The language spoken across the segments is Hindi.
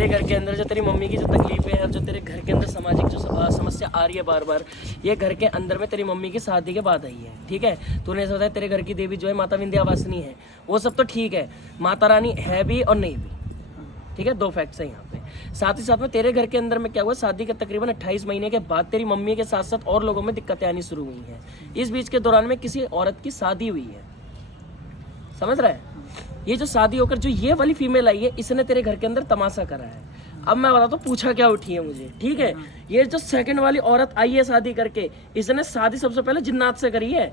तेरे घर के अंदर जो तेरी मम्मी की जो तकलीफें हैं, जो तेरे घर के अंदर सामाजिक जो समस्या आ रही है बार बार, ये घर के अंदर में तेरी मम्मी की शादी के बाद आई है। ठीक है, तूने ऐसा बताया तेरे घर की देवी जो है माता विंध्यावासिनी है, वो सब तो ठीक है, माता रानी है भी और नहीं भी। ठीक है, 2 फैक्ट्स हैं यहाँ पे। साथ ही साथ में तेरे घर के अंदर में क्या हुआ, शादी के तकरीबन 28 महीने के बाद तेरी मम्मी के साथ साथ और लोगों में दिक्कतें आनी शुरू हुई हैं। इस बीच के दौरान में किसी औरत की शादी हुई है, समझ रहा है? ये जो शादी होकर जो ये वाली फीमेल आई है, इसने तेरे घर के अंदर तमाशा करा है। अब मैं बताता हूँ पूछा क्या उठी है मुझे। ठीक है, ये जो सेकंड वाली औरत आई है शादी करके, इसने शादी सबसे पहले जिन्नात से करी है।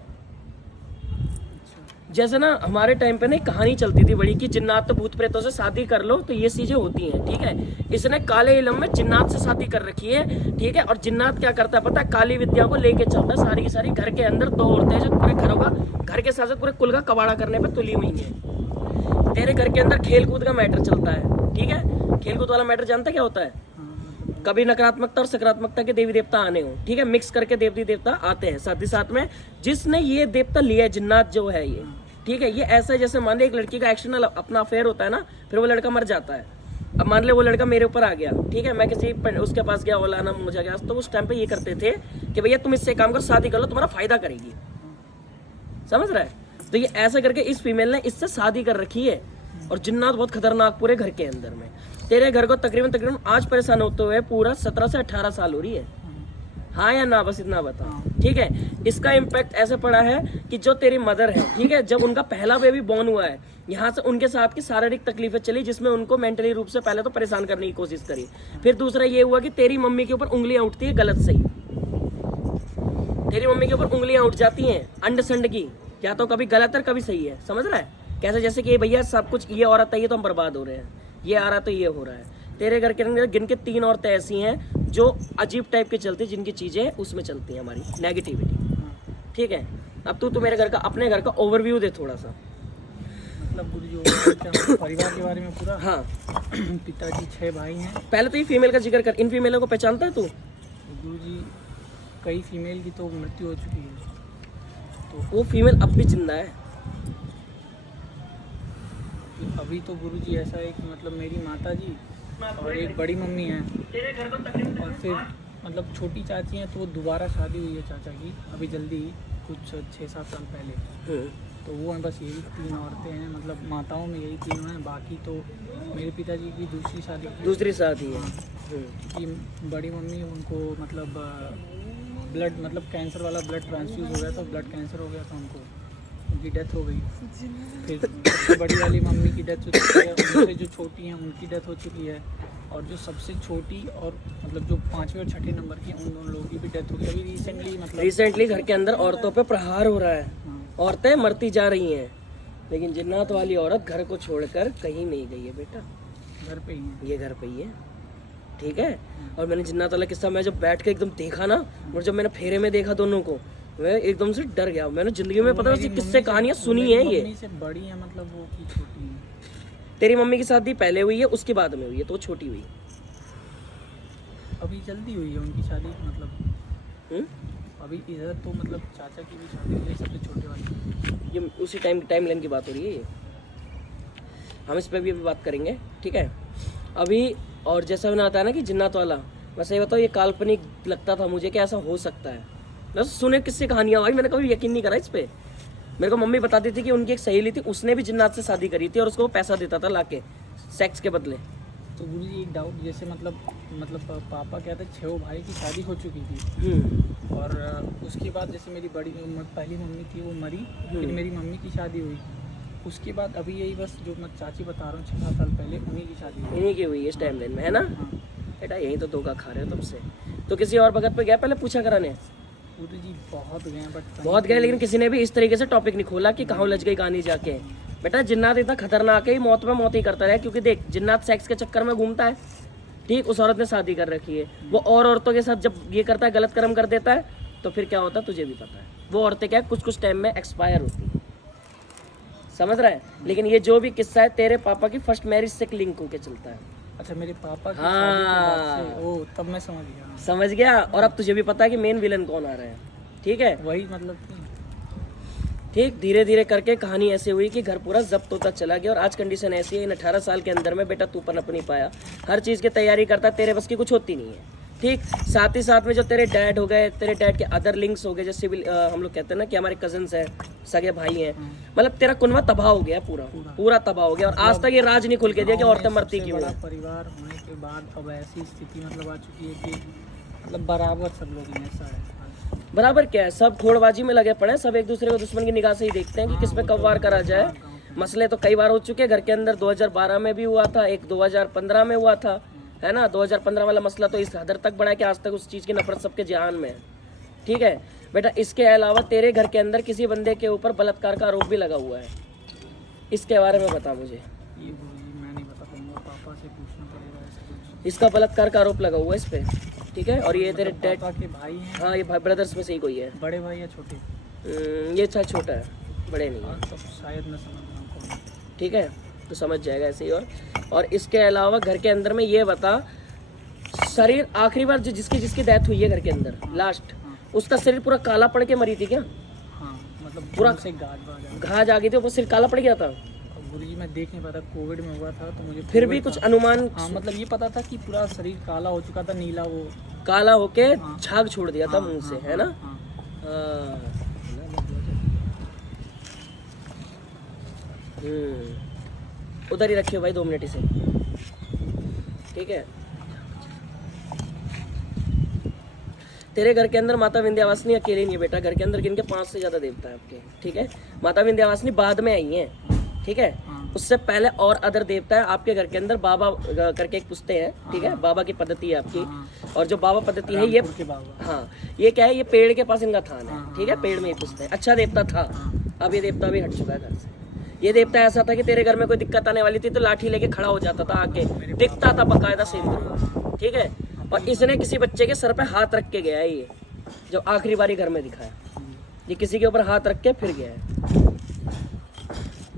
जैसे ना हमारे टाइम पे ना एक कहानी चलती थी बड़ी कि जिन्नात तो भूत प्रेतों से शादी कर लो तो ये चीजें होती हैं। ठीक है, इसने काले इलम में जिन्नात से शादी कर रखी है। ठीक है, और जिन्नात क्या करता है पता है, काली विद्या को लेके चलता है सारी की सारी। घर के अंदर 2 औरतें जो पूरे घरों का, घर के साथ साथ पूरे कुल का कबाड़ा करने पे तुली हुई है। तेरे घर के अंदर खेल कूद का मैटर चलता है। ठीक है, खेल कूद वाला मैटर जानता क्या होता है? कभी नकारात्मकता और सकारात्मकता के देवी देवता आने हो, ठीक है, मिक्स करके देवी देवता आते हैं। साथ ही साथ में जिसने ये देवता लिया है, जिन्नात जो है ये, ठीक है, ये ऐसा है जैसे मान ले एक लड़की का एक्शनल अपना अफेयर होता है ना, फिर वो लड़का मर जाता है। अब मान ले वो लड़का मेरे ऊपर आ गया, ठीक है, मैं किसी उसके पास गया, औलाना मुझे गया, तो उस टाइम पे ये करते थे कि भैया तुम इससे काम करो, शादी कर लो, तुम्हारा फायदा करेगी। समझ रहा है? तो ये ऐसा करके इस फीमेल ने इससे शादी कर रखी है। और जिन्नात बहुत खतरनाक पूरे घर के अंदर में। तेरे घर को तकरीबन आज परेशान होते हुए पूरा 17 से 18 साल हो रही है। हाँ या ना, बस इतना बता। ठीक है, इसका इम्पैक्ट ऐसे पड़ा है कि जो तेरी मदर है, ठीक है, जब उनका पहला बेबी बॉर्न हुआ है, यहाँ से उनके साथ की शारीरिक तकलीफें चली, जिसमें उनको मेंटली रूप से पहले तो परेशान करने की कोशिश करी। फिर दूसरा ये हुआ कि तेरी मम्मी के ऊपर उंगलियां उठती है गलत सही, तेरी मम्मी के ऊपर उंगलियां उठ जाती हैं अंड संड की, या तो कभी गलत है कभी सही है। समझ रहा है? कैसे? जैसे कि भैया सब कुछ ये औरत है, ये तो हम बर्बाद हो रहे हैं, ये आ रहा तो ये हो रहा है। तेरे घर के अंदर गिन के 3 औरतें ऐसी हैं जो अजीब टाइप के चलती, जिनकी चीजें उसमें चलती हैं, हमारी नेगेटिविटी। ठीक है, अब तू मेरे घर का, अपने घर का ओवरव्यू दे थोड़ा सा। मतलब गुरु जी परिवार के बारे में पूरा। हाँ, पिताजी 6 भाई हैं। पहले तो ये फीमेल का जिक्र कर, इन फीमेलों को पहचानता है तू? गुरु जी कई फीमेल की तो मृत्यु हो चुकी है, तो वो फीमेल अब भी जिंदा है। अभी तो गुरु जी ऐसा है कि मतलब मेरी माता जी और एक बड़ी मम्मी है, और फिर मतलब छोटी चाची हैं, तो वो दोबारा शादी हुई है चाचा की अभी जल्दी ही, कुछ 6-7 साल पहले। तो वो हैं, बस यही 3 औरतें हैं, मतलब माताओं में यही 3 हैं। बाकी तो मेरे पिताजी की दूसरी शादी है कि बड़ी मम्मी, उनको मतलब ब्लड, मतलब कैंसर वाला ब्लड ट्रांसफ्यूज हो गया था, ब्लड कैंसर हो गया था उनको, उनकी डेथ हो गई। फिर सबसे बड़ी वाली मम्मी की डेथ हो चुकी है, उनसे जो छोटी हैं उनकी डेथ हो चुकी है, और जो सबसे छोटी और मतलब जो 5वें और 6ठे नंबर की, उन दोनों लोगों की भी डेथ हो गई अभी रिसेंटली। मतलब रिसेंटली घर के अंदर औरतों पे प्रहार हो रहा है। औरतें मरती जा रही हैं, लेकिन जिन्नात वाली औरत घर को छोड़कर कहीं नहीं गई है बेटा, घर पे ही है, ये घर पे ही है। ठीक है, और मैंने जिन्नात वाला किस्सा मैं जब बैठ के एकदम देखा ना, और जब मैंने फेरे में देखा दोनों को, मैं एकदम से डर गया। मैंने जिंदगी में पता नहीं किससे कहानियां सुनी है। ये से बड़ी है, मतलब वो की छोटी है। तेरी मम्मी की शादी पहले हुई है, उसके बाद में हुई है, तो छोटी हुई। अभी जल्दी हुई है उनकी शादी, मतलब अभी इधर तो मतलब चाचा की भी शादी हुई है, सबसे छोटे वाली। ये उसी टाइम लाइन की बात हो रही है ये, हम इस पर भी अभी बात करेंगे। ठीक है, अभी और जैसा मैंने आता है ना कि जिन्नात वाला, वैसे ये बताओ, ये काल्पनिक लगता था मुझे कि ऐसा हो सकता है। मैं सुने किससे कहानियां भाई, मैंने कभी यकीन नहीं करा इस पे। मेरे को मम्मी बताती थी कि उनकी एक सहेली थी, उसने भी जिन्नात से शादी करी थी और उसको पैसा देता था लाके सेक्स के बदले। तो गुरु जी एक डाउट, जैसे मतलब पापा कहते 6 भाई की शादी हो चुकी थी, और उसके बाद जैसे मेरी पहली मम्मी थी वो मरी, फिर मेरी मम्मी की शादी हुई, उसके बाद अभी यही बस जो मैं चाची बता रहा हूँ 6-7 साल पहले, उन्हीं की शादी हुई। इन्हीं की हुई है इस टाइम लाइन में, है ना? हाँ। बेटा यही तो धोखा खा रहे हो तब से। तो किसी और भगत पे गया पहले पूछा कराने? गुरु जी बहुत गए, बट बहुत गए, लेकिन किसी ने भी इस तरीके से टॉपिक नहीं खोला कि कहाँ उलझ गई कहानी जाके। बेटा जिन्नात इतना खतरनाक है, मौत में मौत ही करता है, क्योंकि देख जिन्नात सेक्स के चक्कर में घूमता है। ठीक, उस औरत ने शादी कर रखी है, वो और औरतों के साथ जब ये करता है, गलत कर्म कर देता है, तो फिर क्या होता है तुझे भी पता है। वो औरतें क्या कुछ टाइम में एक्सपायर होती है, समझ रहा है? लेकिन ये जो भी किस्सा है तेरे पापा की फर्स्ट मैरिज से लिंक होके चलता है। अच्छा, मेरे पापा की हाँ, शादी के बाद से, ओ तब मैं समझ गया। समझ गया। और अब तुझे भी पता है कि मेन विलन कौन आ रहा है। ठीक है, वही मतलब ठीक, धीरे धीरे करके कहानी ऐसी हुई कि घर पूरा जब्त होता चला गया और आज कंडीशन ऐसी है इन 18 साल के अंदर में बेटा तू पनप नहीं पाया, हर चीज़ की तैयारी करता, तेरे बस की कुछ होती नहीं है। ठीक, साथ ही साथ में जो तेरे डैड हो गए, तेरे डैड के अदर लिंक्स हो गए, जैसे सिविल हम लोग कहते हैं ना कि हमारे कजन्स हैं, सगे भाई हैं, मतलब तेरा कुनवा तबाह हो गया, पूरा तबाह हो गया और आज तक ये राज नहीं खुल के दिया कि औरतें मरती क्यों हैं। परिवार होने के बाद अब ऐसी स्थिति मतलब आ चुकी है कि मतलब बराबर सब लोग हैं, ऐसा है। बराबर क्या है, सब खोड़बाजी में लगे पड़े हैं, सब एक दूसरे को दुश्मन की निगाह से ही देखते हैं कि किस पे कब वार करा जाए। मसले तो कई बार हो चुके हैं घर के अंदर, 2012 में भी हुआ था, एक 2015 में हुआ था, है ना। 2015 वाला मसला तो इस हद तक बढ़ा है कि आज तक उस चीज़ की नफरत सबके जहान में है। ठीक है बेटा, इसके अलावा तेरे घर के अंदर किसी बंदे के ऊपर बलात्कार का आरोप भी लगा हुआ है, इसके बारे में बता मुझे। ये गुरुजी मैं नहीं बता पाऊंगा, पापा से पूछना पड़ेगा ऐसा कुछ। इसका बलात्कार का आरोप लगा हुआ है इस पे, ठीक है। और ये तेरे डैड पापा के भाई हैं? हाँ, ये भाई ब्रदर्स में से ही कोई है। बड़े भाई या छोटे? ये शायद छोटा है, बड़े नहीं है। तो शायद मैं समझ रहा हूँ कौन। ठीक है, तो समझ जाएगा ऐसे ही। और इसके अलावा घर के अंदर में ये बता, शरीर आखिरी बार जिसकी जिसकी डेथ हुई है घर के अंदर लास्ट, उसका शरीर पूरा काला पड़ के मरी थी क्या? हाँ, मतलब पूरा से घाज आ गई थी, वो सिर काला पड़ गया था। गुरुजी मैं देख नहीं पाता, कोविड में हुआ था तो मुझे फिर भी कुछ अनुमान? हाँ, मतलब ये पता था कि पूरा शरीर काला हो चुका था, नीला वो काला होके झाग छोड़ दिया था मुंह से, है ना। उधर ही रखियो भाई 2 मिनट इसे, ठीक है। तेरे घर के अंदर माता विंध्यवासिनी अकेले नहीं है बेटा, घर के अंदर किनके 5 से ज्यादा देवता है आपके, ठीक है। माता विंध्यवासिनी बाद में आई हैं, ठीक है। उससे पहले और अदर देवता है आपके घर के अंदर, बाबा करके एक पुछते हैं, ठीक है। बाबा की पद्धति है आपकी, और जो बाबा पद्धति है ये, हाँ, ये क्या है, ये पेड़ के पास इनका थान है, ठीक है। पेड़ में ही पूछते हैं, अच्छा देवता था, अब ये देवता भी हट चुका है घर से। ये देवता ऐसा था कि तेरे घर में कोई दिक्कत आने वाली थी तो लाठी लेके खड़ा हो जाता था आके, दिखता था बकायदा सिंदूर, ठीक है। और इसने किसी बच्चे के सर पे हाथ रख के गया है, ये जो आखिरी बारी घर में दिखा है, ये किसी के ऊपर हाथ रख के फिर गया है।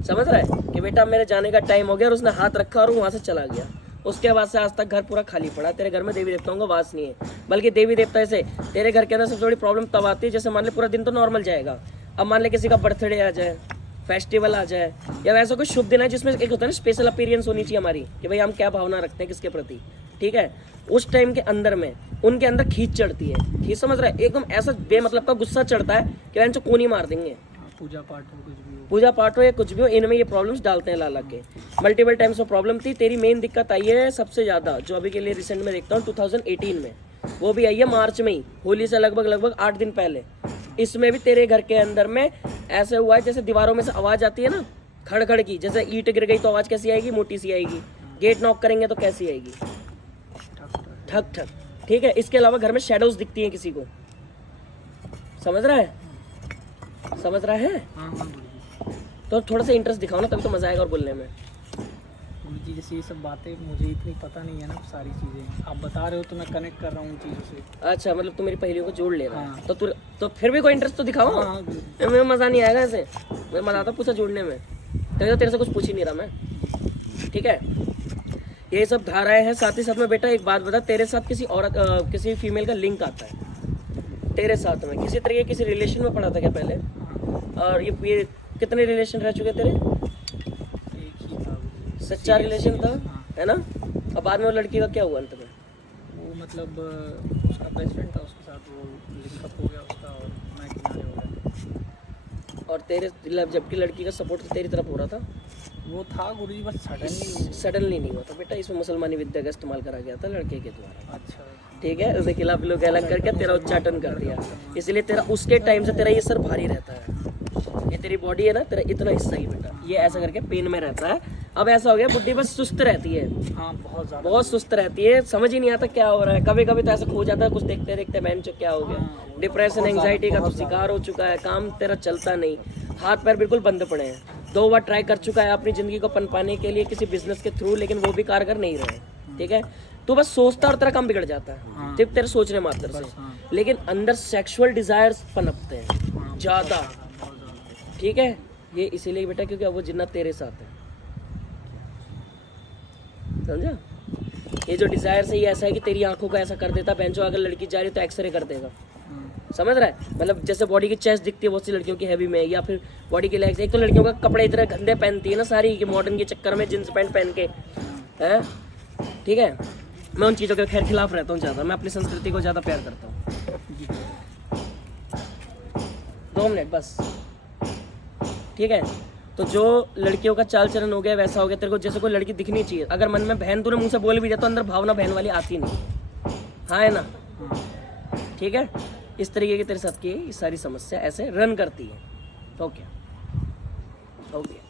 समझ रहा है कि बेटा मेरे जाने का टाइम हो गया, और उसने हाथ रखा और वहां से चला गया। उसके बाद से आज तक घर पूरा खाली पड़ा। तेरे घर में देवी देवताओं का वास नहीं है, बल्कि देवी देवता से तेरे घर के अंदर सबसे बड़ी प्रॉब्लम तब आती है, जैसे मान ले पूरा दिन तो नॉर्मल जाएगा, अब मान ले किसी का बर्थडे आ जाए, फेस्टिवल आ जाए, या वैसा कोई शुभ दिन है जिसमें एक होता है ना स्पेशल अपीयरेंस होनी चाहिए हमारी कि भाई हम क्या भावना रखते हैं किसके प्रति, ठीक है। उस टाइम के अंदर में उनके अंदर खींच चढ़ती है, ठीक समझ रहा है, एकदम ऐसा बेमतलब का गुस्सा चढ़ता है कि वह कोनी मार देंगे। पूजा पाठ हो, कुछ भी हो, पूजा पाठ हो या कुछ भी हो, इनमें ये प्रॉब्लम्स डालते हैं ला ला के। मल्टीपल टाइम्स ऑफ प्रॉब्लम थी। तेरी मेन दिक्कत आई है सबसे ज्यादा, जो अभी के लिए रिसेंट में देखता हूँ 2018 में, वो भी आई है मार्च में ही, होली से लगभग 8 दिन पहले। इसमें भी तेरे घर के अंदर में ऐसे हुआ है जैसे दीवारों में से आवाज आती है ना खड़ खड़ की, जैसे ईंट गिर गई तो आवाज कैसी आएगी, मोटी सी आएगी। गेट नॉक करेंगे तो कैसी आएगी, ठक ठक, ठीक है। इसके अलावा घर में शैडोज दिखती हैं किसी को, समझ रहा है, समझ रहा है। तो थोड़ा सा इंटरेस्ट दिखाओ ना, तभी तो मजा आएगा और बोलने में। गुरुजी जैसे ये सब बातें मुझे इतनी पता नहीं है ना, सारी चीज़ें आप बता रहे हो तो मैं कनेक्ट कर रहा हूँ उन चीज़ों से। अच्छा, मतलब तू मेरी पहेलियों को जोड़ ले रहा है। हाँ। तो फिर भी कोई इंटरेस्ट तो दिखाओ। हाँ, मैं मजा नहीं आएगा ऐसे, मैं मजा आता पूछा जोड़ने में, तो तेरे से कुछ पूछ ही नहीं रहा मैं, ठीक है। ये सब धाराएं हैं। साथ ही साथ में बेटा एक बात बता, तेरे साथ किसी औरत किसी फीमेल का लिंक आता है तेरे साथ में, किसी तरीके किसी रिलेशन में पड़ा था क्या पहले? और ये कितने रिलेशन रह चुके तेरे? एक ही था, सच्चा रिलेशन था, है ना। अब बाद में वो लड़की का क्या हुआ अंत में? वो मतलब उसका बेस्ट फ्रेंड था, उसके साथ वो लिंकअप हो गया उसका, और मैं किनारे हो गया। और तेरे जबकि लड़की का सपोर्ट तेरी तरफ हो रहा था, वो था गुरुजी, बस सडनली नहीं हुआ था बेटा। इसमें मुसलमानी विद्या का इस्तेमाल करा गया था लड़के के द्वारा, अच्छा, ठीक है। उसके खिलाफ लोग अलग करके तेरा उच्चाटन कर दिया, इसलिए तेरा उसके टाइम से तेरा ये सर भारी रहता है। ये तेरी बॉडी है ना, तेरा इतना हिस्सा ही बेटा ये ऐसा करके पेन में रहता है। अब ऐसा हो गया बुड्ढी बस सुस्त रहती है, हाँ बहुत सुस्त रहती है, समझ ही नहीं आता क्या हो रहा है। कभी कभी तो ऐसा खो जाता है कुछ देखते देखते, बहन चो क्या हो गया, डिप्रेशन एंग्जाइटी का तो शिकार हो चुका है, काम तेरा चलता नहीं, हाथ पैर बिल्कुल बंद पड़े हैं। 2 बार ट्राई कर चुका है अपनी जिंदगी को पनपाने के लिए किसी बिजनेस के थ्रू, लेकिन वो भी कारगर नहीं रहे, ठीक है। तू बस सोचता और तेरा काम बिगड़ जाता है, सिर्फ तेरे सोचने मात्र से, लेकिन अंदर सेक्सुअल डिजायर्स पनपते हैं ज्यादा, ठीक है। ये इसीलिए बेटा क्योंकि अब वो जिन्नत तेरे साथ है, समझा। ये जो डिजायर है ये ऐसा है कि तेरी आंखों को ऐसा कर देता, बेंचो अगर लड़की जा रही तो एक्सरे कर देगा, समझ रहा है? मतलब जैसे बॉडी की चेस्ट दिखती है बहुत सी लड़कियों की हैवी में, या फिर बॉडी के लेग्स। एक तो लड़कियों का कपड़े इतने गंदे पहनती है ना सारी, कि मॉडर्न के चक्कर में जींस पैंट पहन के हैं, ठीक है। मैं उन चीज़ों के खैर खिलाफ रहता हूँ ज़्यादा, मैं अपनी संस्कृति को ज़्यादा प्यार करता हूँ। 2 मिनट बस, ठीक है। तो जो लड़कियों का चाल चलन हो गया वैसा हो गया, तेरे को जैसे कोई लड़की दिखनी चाहिए, अगर मन में बहन तूने मुंह से बोल भी दिया तो अंदर भावना बहन वाली आती नहीं, हाँ है ना? ठीक है, इस तरीके की तेरे साथ की सारी समस्या ऐसे रन करती है। Okay okay.